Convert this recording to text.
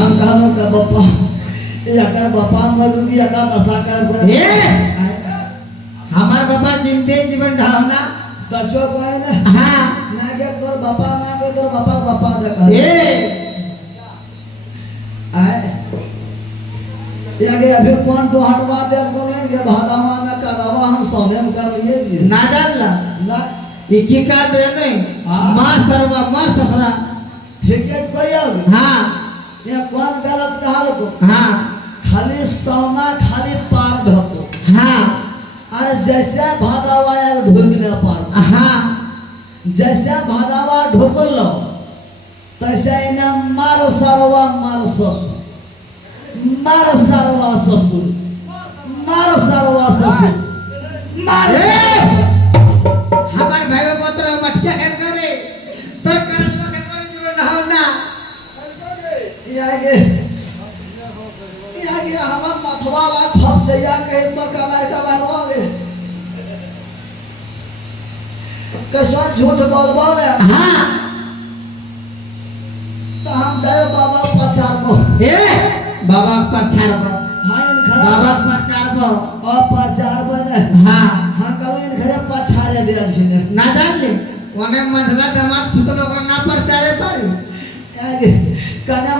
हम कहलो का बापा एकर बापा मजबूती एका दशा कर ए हमार बापा जिंदे जीवन ढावना सचो कोई ना हाँ ना के तोर बापा ना के तोर बापा बापा दे कह आए यागे अभी कौन तो हटवा दे कर लेंगे भादावा में करावा हम सोने में करिए ना जानला ना इकी का दे नहीं मार सरवा मार ससुरा ठीक है कोई हाँ ये कौन गलत कहा को हाँ खाली सोना खाली पार धको हाँ अरे जैसे भादावा ढोकने पार हाँ जैसे भादावा ढोकल तैसे इन्हें मार सरवा मार ससुर मार सरवा ससुर मार सरवा ससुर मार हमार भाई पत्र मठिया खेल करे तोर करल के करे जीवन ढावना यागे हमर मथवा ला खप जइया कहि तो कबार रोगे कसवा झूठ बोलबो ने हां तो हम जायो बाबा पचारबो ए बाबा पछारबो हां इन घर बाबा पछारबो ओ पचारबो ने हां हम कहलो इन घरे पछारे देल छिने ना जान ले ओने मंझला दामाद सुतलो ना परचारे पर यागे कन्या